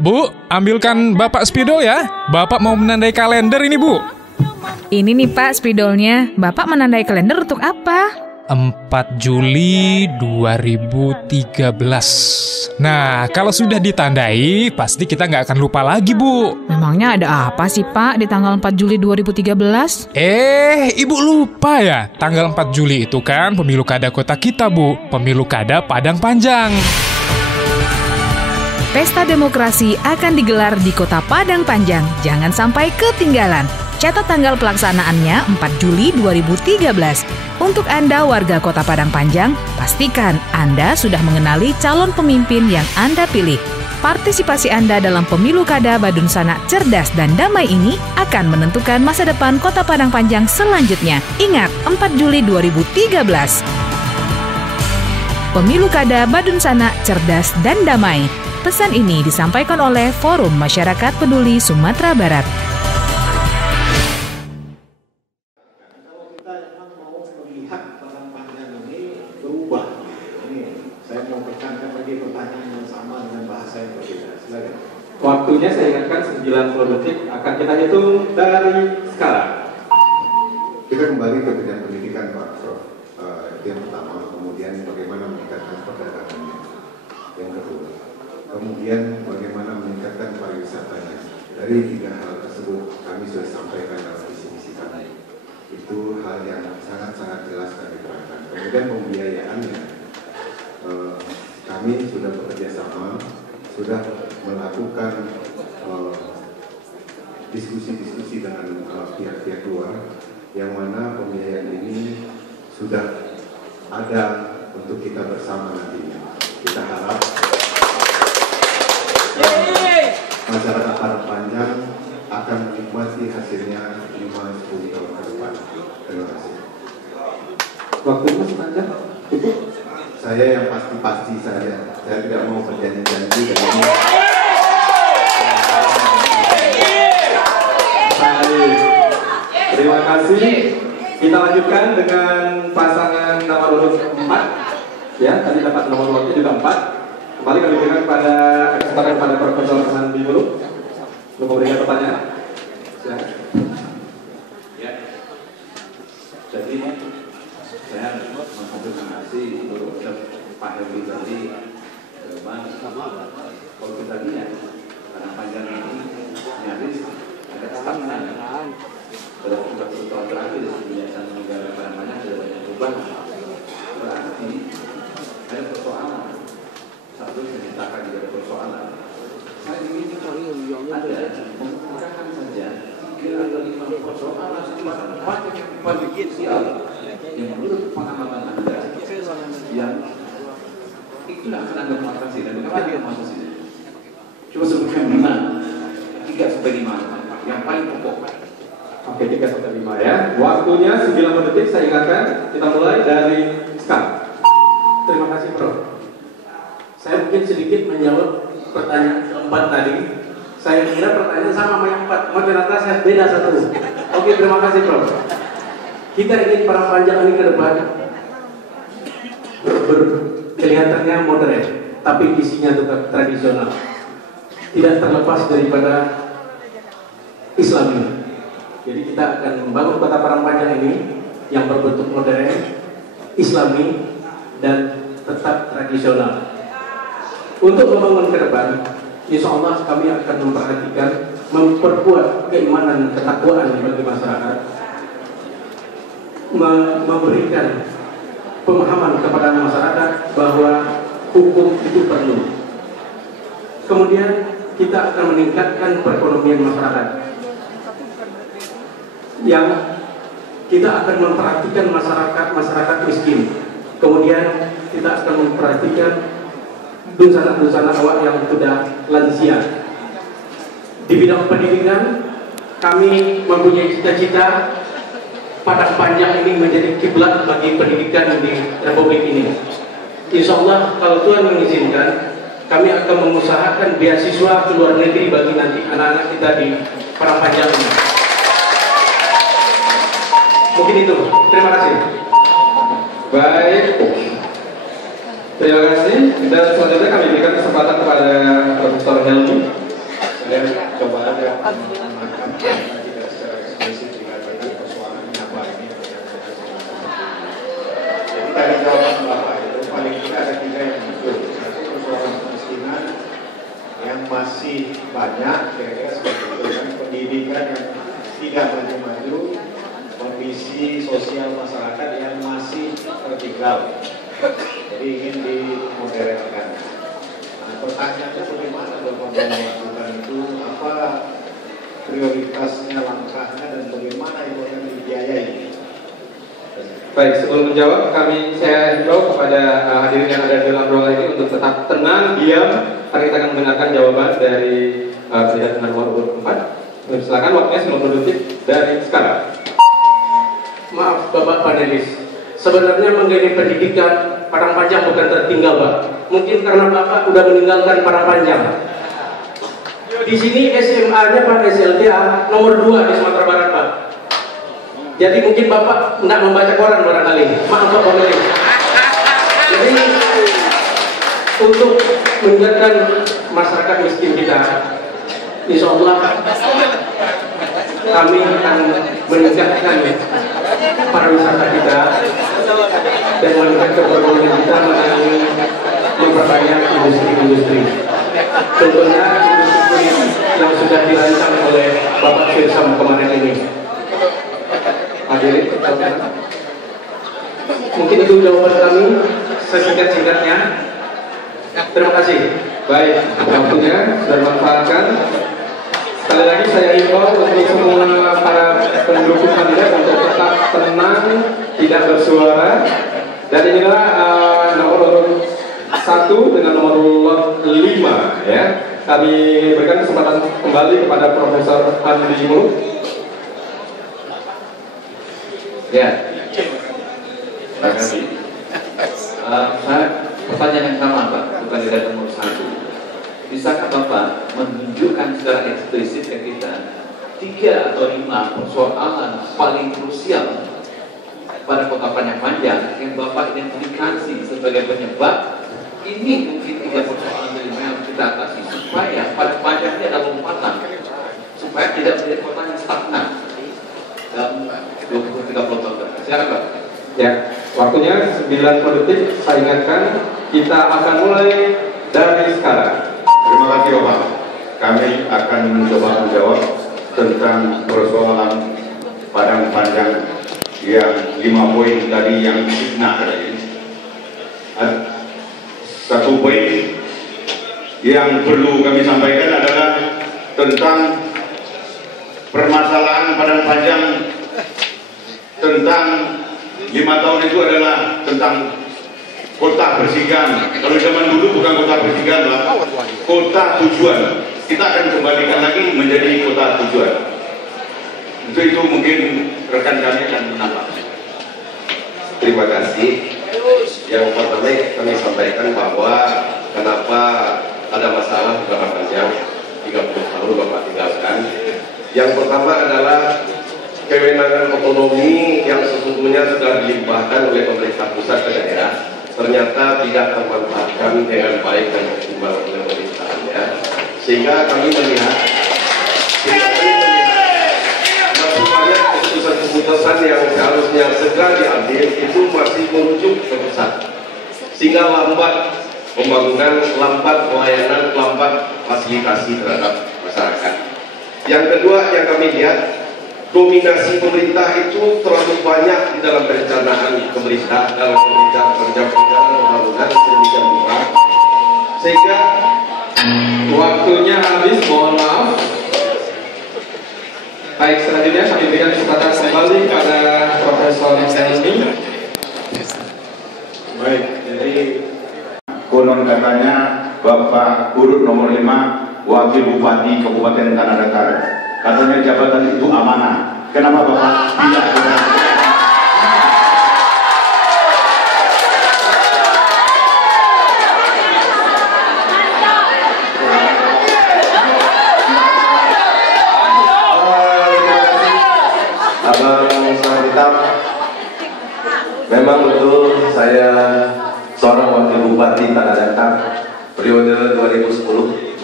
Bu, ambilkan Bapak spidol ya. Bapak mau menandai kalender ini, Bu. Ini nih Pak spidolnya. Bapak menandai kalender untuk apa? 4 Juli 2013. Nah, kalau sudah ditandai, pasti kita nggak akan lupa lagi, Bu. Memangnya ada apa sih Pak di tanggal 4 Juli 2013? Ibu lupa ya? Tanggal 4 Juli itu kan pemilu kada kota kita, Bu. Pemilu kada Padang Panjang. Pesta demokrasi akan digelar di Kota Padang Panjang. Jangan sampai ketinggalan. Catat tanggal pelaksanaannya 4 Juli 2013. Untuk Anda warga Kota Padang Panjang, pastikan Anda sudah mengenali calon pemimpin yang Anda pilih. Partisipasi Anda dalam pemilu kada Badun Sanak cerdas dan damai ini akan menentukan masa depan Kota Padang Panjang selanjutnya. Ingat, 4 Juli 2013. Pemilu kada Badun Sanak cerdas dan damai. Pesan ini disampaikan oleh Forum Masyarakat Peduli Sumatera Barat. Kalau kita memang mau melihat Padang Panjang ini berubah, ini saya mau tekankan lagi pertanyaan yang sama dengan bahasa yang berbeda. Silakan. Waktunya saya ingatkan 90 detik akan kita hitung dari sekarang. Kita kembali ke bidang pendidikan, Pak Prof. Itu yang pertama, kemudian bagaimana meningkatkan perdagangannya. Yang kedua, kemudian bagaimana meningkatkan pariwisatanya. Dari 3 hal tersebut kami sudah sampaikan dalam visi-misi kami. Itu hal yang sangat-sangat jelas kami terangkan. Kemudian pembiayaannya, kami sudah bekerja sama, sudah melakukan diskusi-diskusi dengan pihak-pihak luar, yang mana pembiayaan ini sudah ada untuk kita bersama nantinya. Kita harap masyarakat Padang Panjang akan menikmati hasilnya 5-10 tahun ke depan. Terima kasih. Waktunya masih panjang. Cukup. Saya yang pasti-pasti saja. Saya tidak mau berjanji-janji dan ini. Baik. Terima kasih. Kita lanjutkan dengan pasangan nomor urut 4. Ya, tadi dapat nomor urutnya juga 4. Kembali kami berikan pada kesempatan pada Profesor Handi dulu untuk memberikan pertanyaan. Silakan. Ya. Jadi saya mengkonfirmasi untuk Pak Herwi tadi, Mas, kalau kita lihat Padang Panjang ini nyaris ada stagnan. Dalam tahun terakhir kebijakan negara Padang Panjang sudah banyak perubahan. Berarti ada persoalan. Satu menciptakan juga persoalan. Saya ingin ada menggunakan saja 3 atau 5 persoalan banyak yang paling krusial yang menurut pengalaman Anda yang itulah akan Anda mengatasi dan bagaimana dia mengatasi. Coba sebutkan 3 sampai 5 yang paling pokok. Oke, 3 sampai 5 ya. Waktunya 90 detik, saya ingatkan. Kita mulai dari sekarang. Terima kasih, Prof. Saya mungkin sedikit menjawab pertanyaan keempat tadi. Saya kira pertanyaan sama yang 4, cuma ternyata saya beda satu. Oke, terima kasih, Prof. Kita ingin Padang Panjang ini ke depan kelihatannya modern, tapi isinya tetap tradisional. Tidak terlepas daripada Islami. Jadi kita akan membangun Kota Padang Panjang ini yang berbentuk modern, Islami, dan tetap tradisional. Untuk membangun ke depan, insya Allah kami akan memperhatikan, memperkuat keimanan, ketakwaan bagi masyarakat, memberikan pemahaman kepada masyarakat bahwa hukum itu perlu. Kemudian kita akan meningkatkan perekonomian masyarakat, yang kita akan memperhatikan masyarakat miskin. Kemudian kita akan memperhatikan dunsana awak yang sudah lansia. Di bidang pendidikan, kami mempunyai cita-cita Padang Panjang ini menjadi kiblat bagi pendidikan di Republik ini. Insya Allah kalau Tuhan mengizinkan, kami akan mengusahakan beasiswa ke luar negeri bagi nanti anak-anak kita di Padang Panjang ini. Mungkin itu. Terima kasih. Baik. Terima kasih. Dan selanjutnya kami berikan kesempatan kepada Profesor Helmi. Saya coba aja menangkap karena tidak secara eksplisit dikatakan persoalannya apa ini. Jadi dari jawaban Bapak itu paling tidak ada 3 yang betul. Satu, persoalan kemiskinan yang masih banyak, kira-kira seperti itu kan, pendidikan yang tidak maju-maju, kondisi sosial masyarakat yang masih tertinggal. Jadi ingin dimodernkan. Nah, pertanyaannya bagaimana Bapak melakukan itu, apa prioritasnya, langkahnya, dan bagaimana itu akan dibiayai? Baik, sebelum menjawab, saya himbau kepada hadirin yang ada di dalam ruangan ini untuk tetap tenang, diam, karena kita akan mendengarkan jawaban dari kandidat nomor urut 4. Silakan, waktunya 90 detik dari sekarang. Maaf Bapak panelis, sebenarnya mengenai pendidikan Padangpanjang bukan tertinggal Pak. Mungkin karena Bapak sudah meninggalkan Padangpanjang. Di sini SMA-nya Pak, SLTA nomor 2 di Sumatera Barat Pak. Jadi mungkin Bapak tidak membaca koran barangkali. Maaf Pak panelis. Jadi untuk meningkatkan masyarakat miskin kita, insya Allah kami akan meningkatkan pariwisata kita dan meningkatkan perekonomian kita melalui memperbanyak industri-industri. Tentunya industri yang sudah dirancang oleh Bapak Firsam kemarin ini. Hadirin, mungkin itu jawaban kami sesingkat-singkatnya. Terima kasih. Baik, waktunya sudah dimanfaatkan. Sekali lagi saya himbau untuk semua para pendukung kandidat untuk tetap tenang, tidak bersuara. Dan inilah nomor urut 1 dengan nomor urut 5 ya. Kami berikan kesempatan kembali kepada Profesor Andi Muluk. Ya, terima kasih. Pertanyaan yang sama Pak, bukan kandidat nomor 1. Bisakah Bapak menunjukkan secara eksplisit ke kita 3 atau 5 persoalan paling krusial pada Kota Padangpanjang yang Bapak identifikasi sebagai penyebab ini? Mungkin 3 persoalan dari yang kita atasi supaya Padangpanjang ini ada lompatan, supaya tidak menjadi kota yang stagnan dalam 20-30 tahun ke depan. Silakan Pak. Ya, waktunya 90 detik. Saya ingatkan, kita akan mulai dari sekarang. Terima kasih Bapak. Kami akan mencoba menjawab tentang persoalan Padangpanjang yang 5 poin tadi yang fitnah tadi. 1 poin yang perlu kami sampaikan adalah tentang permasalahan Padangpanjang tentang 5 tahun itu adalah tentang kota bersihkan. Kalau zaman dulu bukan kota bersihkan lah, kota tujuan. Kita akan kembalikan lagi menjadi kota tujuan. Untuk itu mungkin rekan kami akan menambah. Terima kasih. Yang pertama kami sampaikan bahwa kenapa ada masalah di Padangpanjang 30 tahun Bapak tinggalkan. Yang pertama adalah kewenangan otonomi yang sesungguhnya sudah dilimpahkan oleh pemerintah pusat ke daerah ternyata tidak termanfaatkan dengan baik dan optimal oleh pemerintahannya, sehingga kami melihat banyak keputusan-keputusan yang seharusnya segera diambil itu masih merujuk ke pusat, sehingga lambat pembangunan, lambat pelayanan, lambat fasilitasi terhadap masyarakat. Yang kedua yang kami lihat, dominasi pemerintah itu terlalu banyak di dalam perencanaan pemerintah, dalam perencanaan pembangunan sedemikian rupa, Sehingga waktunya habis, mohon maaf. Baik, selanjutnya kami berikan kesempatan kembali kepada Profesor Helmi. Baik, jadi konon katanya Bapak urut nomor 5 Wakil Bupati Kabupaten Tanah Datar. Katanya jabatan itu amanah. Kenapa Bapak tidak berani? Abang Sang Hitam, memang betul saya seorang wakil bupati Bupati Tanah Datar periode 2010-2015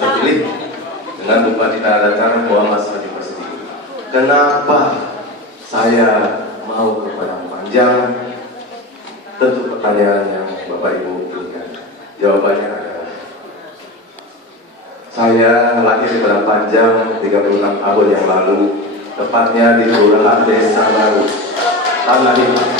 terpilih dengan Bupati Tanah Datar Muhammad Sadiq Basri. Kenapa saya mau ke Padang Panjang? Tentu pertanyaan yang Bapak Ibu pilihkan. Jawabannya adalah saya lahir di Padang Panjang 36 tahun yang lalu, tepatnya di Kelurahan Desa Baru, Tanah Liat.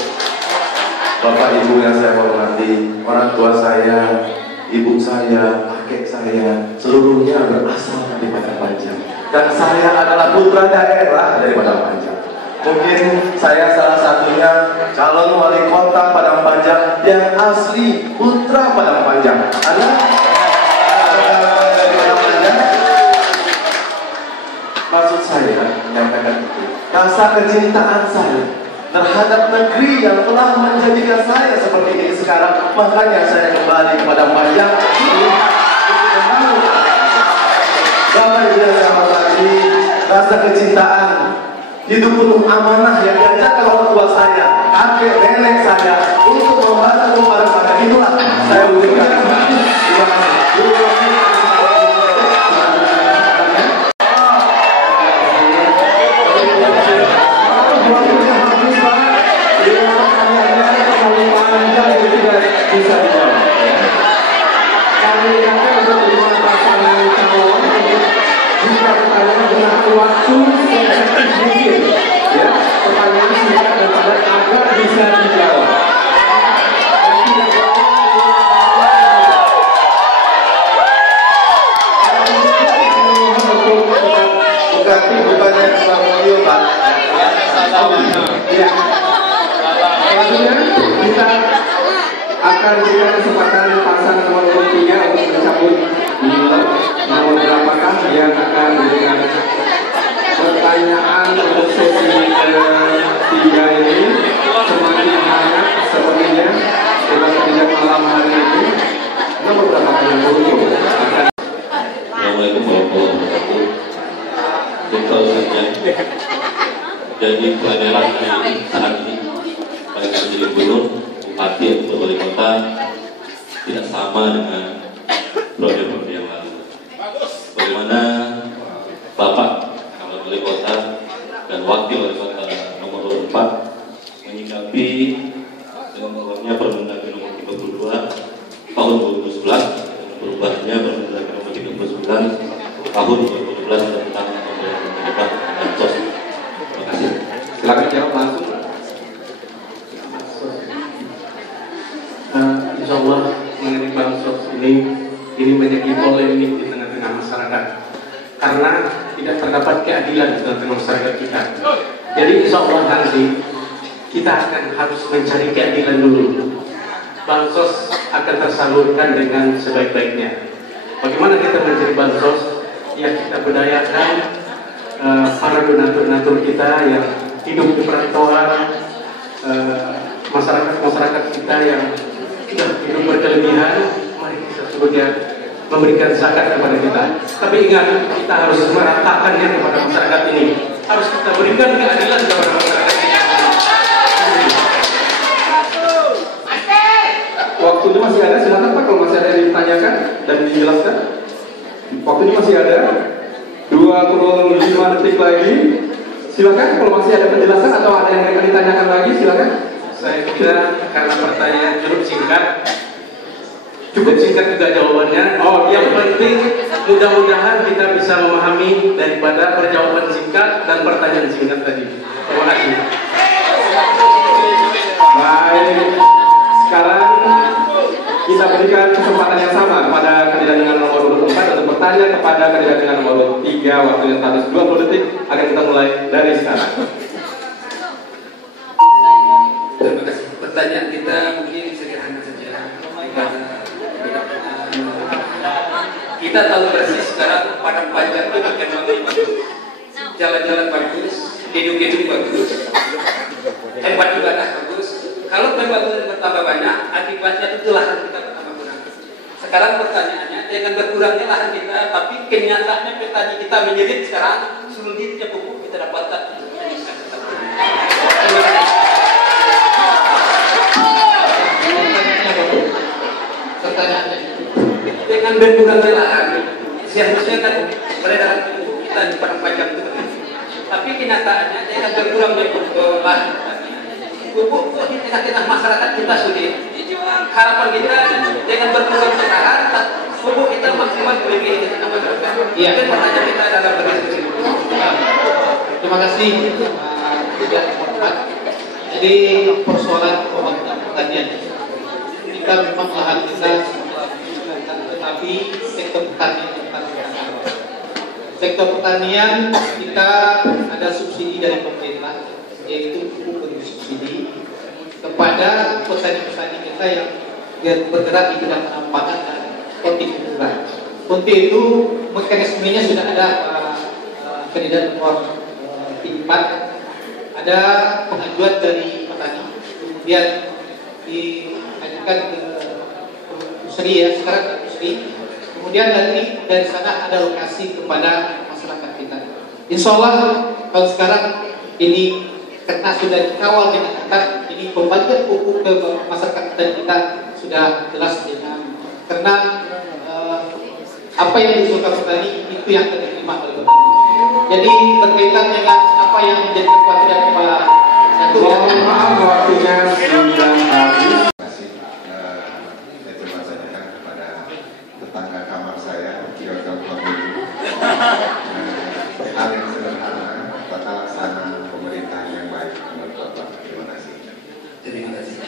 Bapak Ibu yang saya hormati, orang tua saya, ibu saya, kakek saya, seluruhnya berasal dari Padang Panjang. Dan saya adalah putra daerah dari Padang Panjang. Mungkin saya salah satunya calon wali kota Padang Panjang yang asli putra Padang Panjang. Ada dari Padang Panjang? Maksud saya menyampaikan itu, rasa kecintaan saya terhadap negeri yang telah menjadikan saya seperti ini sekarang. Makanya saya kembali ke Padang Panjang Bapak Ibu yang saya hormati, rasa kecintaan, hidup penuh amanah yang diajarkan orang tua saya, kakek nenek saya untuk membantu Padang Panjang, itulah saya berikan. Terima kasih. Bisa dijawab. Kami akan untuk lima pasangan calon jika pertanyaan gunakan waktu seefektif mungkin. Ya, pertanyaan singkat dan padat agar bisa dijawab. Berarti bertanya Pak Mulyo, Pak. Ya. Selanjutnya kita akan berikan kesempatan pasangan nomor 3 untuk mencabut nomor berapakah yang akan memberikan pertanyaan untuk sesi ketiga ini. Semakin hangat sepertinya kita tidak malam hari ini. Nomor berapakah yang beruntung? Assalamualaikum warahmatullahi wabarakatuh. Tentu saja jadi pelajaran saat ini pada menjadi gubernur, bupati atau wali kota tidak sama dengan periode yang lalu. Bagaimana Bapak kalau wali kota dan wakil wali kota nomor 4 menyikapi dengan keluarnya Permendagri nomor 32 tahun 2011 dan berubahnya Permendagri nomor 39 tahun 2012 tentang pemberian pemerintah dan sos. Terima kasih. Silakan jawab langsung. Insya Allah mengenai bansos ini menjadi polemik di tengah-tengah masyarakat karena tidak terdapat keadilan di tengah-tengah masyarakat kita. Jadi insya Allah nanti kita akan harus mencari keadilan dulu. Bansos akan tersalurkan dengan sebaik-baiknya. Bagaimana kita mencari bansos? Ya kita berdayakan para donatur-donatur kita yang hidup di perantauan, masyarakat kita yang hidup berkelebihan, mari kita sebagai memberikan zakat kepada kita. Tapi ingat, kita harus meratakannya kepada masyarakat ini. Harus kita berikan keadilan kepada masyarakat ini. Waktunya masih ada, silakan Pak kalau masih ada yang ditanyakan dan dijelaskan. Waktunya masih ada 25 detik lagi. Silakan kalau masih ada penjelasan atau ada yang akan ditanyakan lagi, silakan. Saya kira karena pertanyaan cukup singkat juga jawabannya. Yang penting mudah-mudahan kita bisa memahami daripada perjawaban singkat dan pertanyaan singkat tadi. Terima kasih. Baik, sekarang kita berikan kesempatan yang sama kepada kandidat dengan nomor 4 untuk bertanya kepada kandidat dengan nomor 3. Waktunya status 20 detik. Akan kita mulai dari sekarang. Terima kasih. Pertanyaan kita mungkin sederhana saja. Kita tahu persis sekarang Padang Panjang itu berkembang bagus, jalan-jalan bagus, gedung-gedung bagus, tempat ibadah bagus. Kalau pembangunan bertambah banyak, akibatnya itu lahan kita bertambah kurang. Sekarang pertanyaannya, dengan berkurangnya lahan kita, tapi kenyataannya petani kita menjerit sekarang, sulitnya pupuk kita dapatkan untuk menjadikan tetap. Terima kasih. pertanyaannya dengan benturan lahan seharusnya kan beredar kita di Padang Panjang itu, tapi kenyataannya dengan berkurang lahan pupuk di tengah-tengah masyarakat kita sulit. Harapan kita dengan berkurang lahan pupuk kita maksimal lebih di tengah masyarakat. Iya, pertanyaan kita dalam berdiskusi. Terima kasih. Jadi persoalan pembangunan pertanian kita memang lahan kita, tetapi sektor pertanian kita ada subsidi dari pemerintah, yaitu pupuk bersubsidi kepada petani-petani kita yang bergerak di bidang penambangan dan hortikultura. Untuk itu mekanismenya sudah ada, kandidat nomor 4 ada pengajuan dari petani, kemudian diajukan ke industri ya, sekarang ke industri, kemudian dari sana ada alokasi kepada masyarakat kita. Insya Allah kalau sekarang ini karena sudah dikawal dengan ketat, ini pembagian pupuk ke masyarakat kita sudah jelas dengan karena apa yang diusulkan petani itu yang diterima oleh petani. Jadi berkaitan dengan apa yang menjadi kekhawatiran Pak Satu ya. Maaf waktunya sudah habis. Terima kasih. Saya coba tanyakan kepada tetangga kamar saya, kira-kira hal yang sederhana, tata laksana pemerintahan yang baik menurut Bapak. Terima kasih. Terima kasih.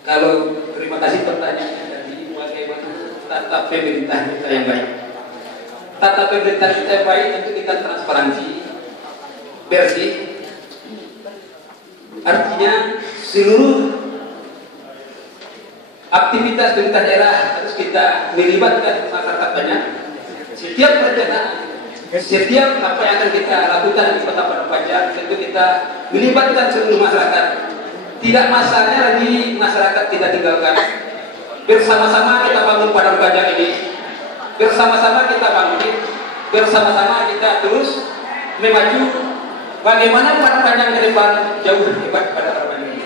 Kalau terima kasih pertanyaannya tadi, bagaimana tata pemerintahan kita yang baik? Tata pemerintahan kita yang baik tentu kita transparansi, bersih. Artinya seluruh aktivitas pemerintah daerah harus kita melibatkan masyarakat banyak. Setiap perencanaan, setiap apa yang akan kita lakukan di Kota Padang Panjang tentu kita melibatkan seluruh masyarakat. Tidak masalahnya lagi masyarakat kita tinggalkan. Bersama-sama kita bangun Padang Panjang ini. Bersama-sama kita bangkit. Bersama-sama kita terus memaju. Bagaimana Padang Panjang ke depan jauh lebih hebat pada Padang ini.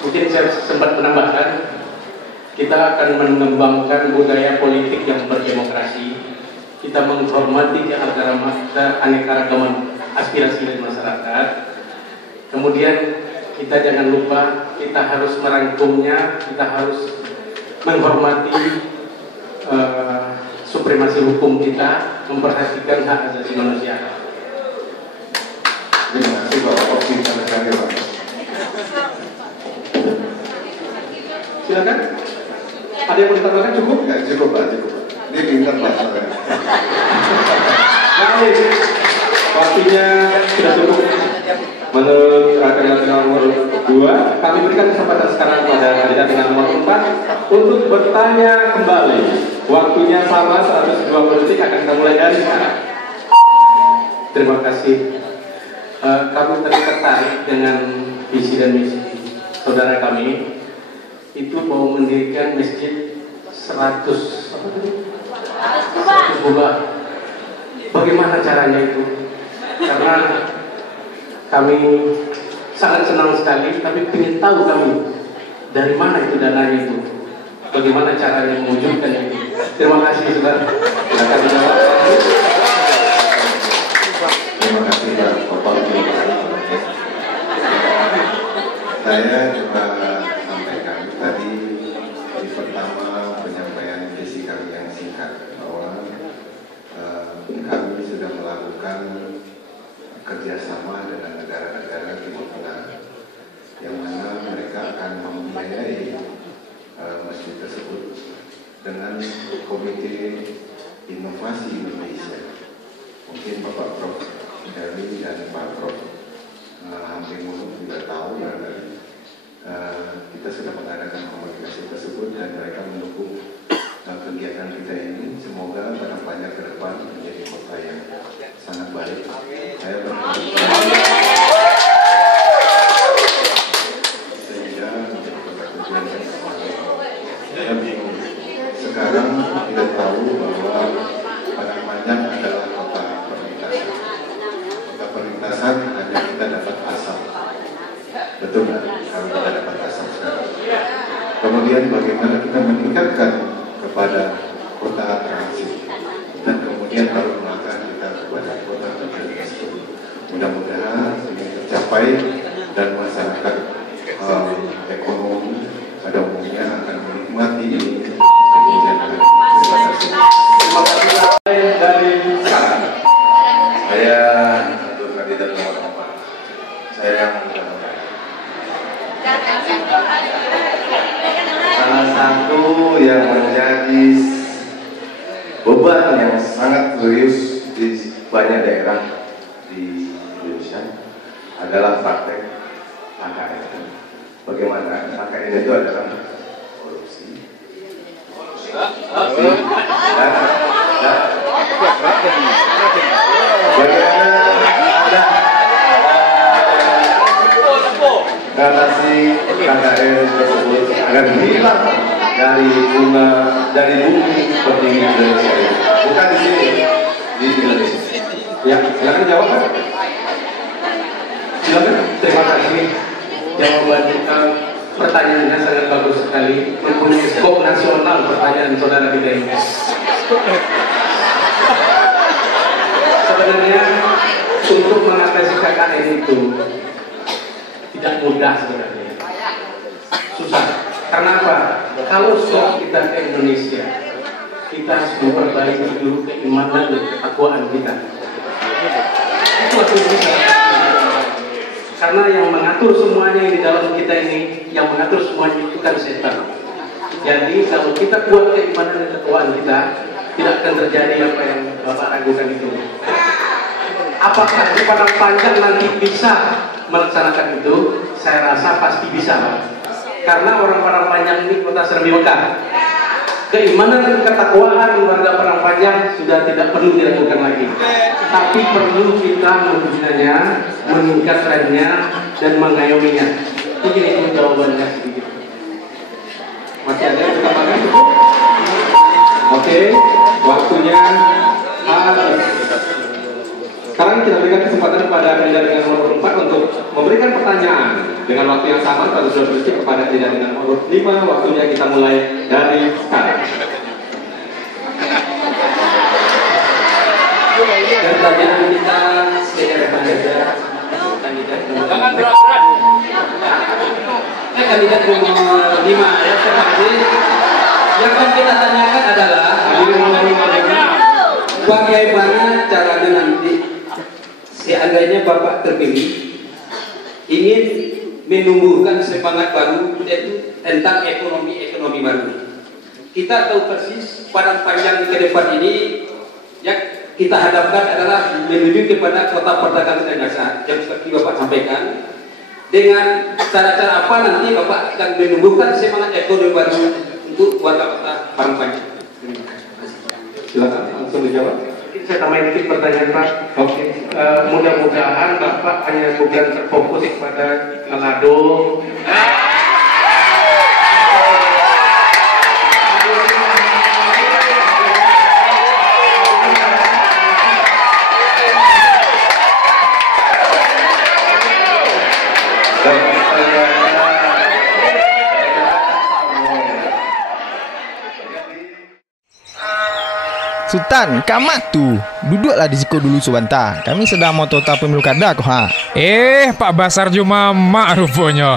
Mungkin saya sempat menambahkan, kita akan mengembangkan budaya politik yang berdemokrasi. Kita menghormati keanekaragaman aspirasi dari masyarakat. Kemudian kita jangan lupa, kita harus merangkumnya, kita harus menghormati supremasi hukum kita, memperhatikan hak asasi manusia. Terima kasih Bapak Opsi sekali Pak. Silakan. Ada yang mau ditambahkan cukup? Enggak cukup Pak, cukup. Ini pintar Pak. Baik. Waktunya sudah cukup. Menurut kandidat nomor 2, kami berikan kesempatan sekarang kepada kandidat dengan nomor 4 untuk bertanya kembali. Waktunya sama 120 detik, akan kita mulai dari sekarang. Terima kasih. Kami tertarik dengan visi dan misi saudara kami. Itu mau mendirikan masjid 100 kubah. Bagaimana caranya itu? Karena kami sangat senang sekali, tapi ingin tahu kami dari mana itu dananya itu, bagaimana caranya mewujudkan itu. Terima kasih saudara. Silakan dijawab. Terima kasih Bapak. Saya coba sampaikan tadi di pertama penyampaian visi kami yang singkat bahwa kami sudah melakukan kerjasama dengan negara-negara Timur Tengah yang mana mereka akan membiayai masjid tersebut dengan Komite Inovasi Indonesia. Mungkin Bapak Prof. Darwin dan Pak Prof. Hampir juga tahu barangkali kita sudah mengadakan komunikasi tersebut dan mereka mendukung kegiatan kita ini. Semoga Padang Panjang ke depan menjadi kota yang sangat baik. Saya berharap sehingga menjadi kota tujuan yang baik. Sekarang kita tahu bahwa Padang Panjang adalah kota perlintasan. Kota perlintasan hanya kita dapat asap, betul nggak? kemudian bagaimana kita meningkatkan kepada kota transit, dan kemudian baru melangkah kita kepada kota transit. Mudah-mudahan ini tercapai dan masyarakat ekonomi pada umumnya akan menikmati ini. Terima kasih dari sekarang. Saya untuk kandidat nomor 4. Saya yang mudah-mudahan. Salah satu yang menjadi beban yang sangat serius di banyak daerah di Indonesia adalah praktek KKN. Bagaimana KKN itu adalah korupsi. Narasi KKN tersebut akan hilang dari bumi seperti Indonesia. Bukan di sini, di Indonesia. Ya, silakan jawab Pak. Silakan. Terima kasih. Jawaban pertanyaannya sangat bagus sekali. Mempunyai skop nasional pertanyaan saudara kita ini. Sebenarnya untuk mengatasi KKN itu tidak mudah sebenarnya. Susah. Karena apa? Kalau skop kita ke Indonesia, kita harus memperbaiki dulu keimanan dan ketakwaan kita. Itu susah. Karena yang mengatur semuanya yang di dalam kita ini, yang mengatur semuanya itu kan setan. Jadi kalau kita kuat keimanan dan ketakwaan kita, tidak akan terjadi apa yang Bapak ragukan itu. Apakah di Padang Panjang nanti bisa melaksanakan itu? Saya rasa pasti bisa, Pak. Karena orang Padang Panjang ini kota Serambi Mekah. Keimanan dan ketakwaan warga Padang Panjang sudah tidak perlu diragukan lagi. Tapi perlu kita membinanya, meningkatkannya, dan mengayominya. Ini jawabannya sedikit. Masih ada yang tambahkan? Oke, waktunya habis. Sekarang kita berikan kesempatan kepada kandidat dengan nomor 4 untuk memberikan pertanyaan dengan waktu yang sama pada sudah berisik kepada kandidat dengan nomor 5. Waktunya kita mulai dari sekarang. Dan pertanyaan kita segera saja kandidat Jangan berat-berat. kandidat nomor 5 ya, terima kasih. Yang akan kita tanyakan adalah bagaimana caranya nanti seandainya Bapak terpilih ingin menumbuhkan semangat baru yaitu tentang ekonomi baru. Kita tahu persis Padang Panjang ke depan ini yang kita hadapkan adalah menuju kepada kota perdagangan dan jasa yang seperti Bapak sampaikan. Dengan cara-cara apa nanti Bapak akan menumbuhkan semangat ekonomi baru untuk warga kota Padang Panjang? Silakan langsung dijawab. Saya tambahin sedikit pertanyaan Pak. Oke. Mudah-mudahan Bapak hanya bukan terfokus pada Manado. Sultan, kamat tu. Duduklah di situ dulu sebentar. Kami sedang mau total pemilu kada kok ha. Pak Basar cuma mak rupanya.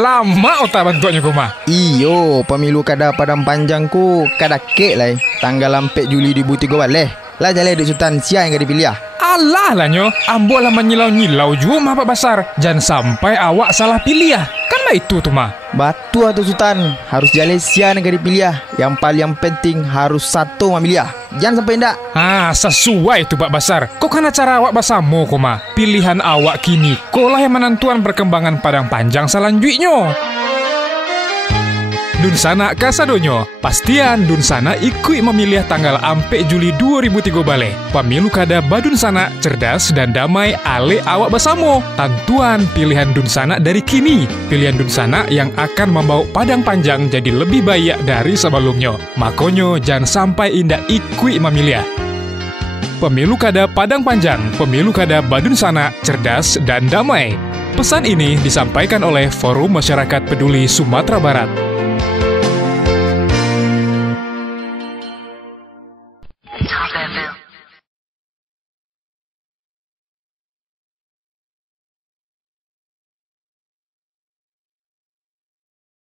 Lama otak bantuannya kuma. Iyo, pemilu kada Padang Panjang ku kada kek lah. Tanggal 4 Juli 2013 leh. Lah jalan Dek Sultan siapa yang kada dipilih ah? Alah lah nyo, ambo lah menyilau-nyilau juga Pak Basar. Jangan sampai awak salah pilih ya. Kan lah itu tuh mah. Batu atau Sultan, harus jalan siapa yang kada dipilih ah. Yang paling penting harus satu memilih ah. Jangan sampai ndak. Sesuai tu Pak Basar. Kok karena cara awak basamu koma. Pilihan awak kini kolah yang menentuan perkembangan Padang Panjang selanjutnya. Dunsana kasadonyo, pastian Dunsana ikut memilih tanggal 4 Juli 2003 balik. Pemilu kada badunsana, cerdas dan damai ale awak bersama. Tentuan pilihan Dunsana dari kini. Pilihan Dunsana yang akan membawa Padang Panjang jadi lebih baik dari sebelumnya. Makonyo jangan sampai indah ikut memilih. Pemilu kada Padang Panjang, pemilu kada badunsana, cerdas dan damai. Pesan ini disampaikan oleh Forum Masyarakat Peduli Sumatera Barat.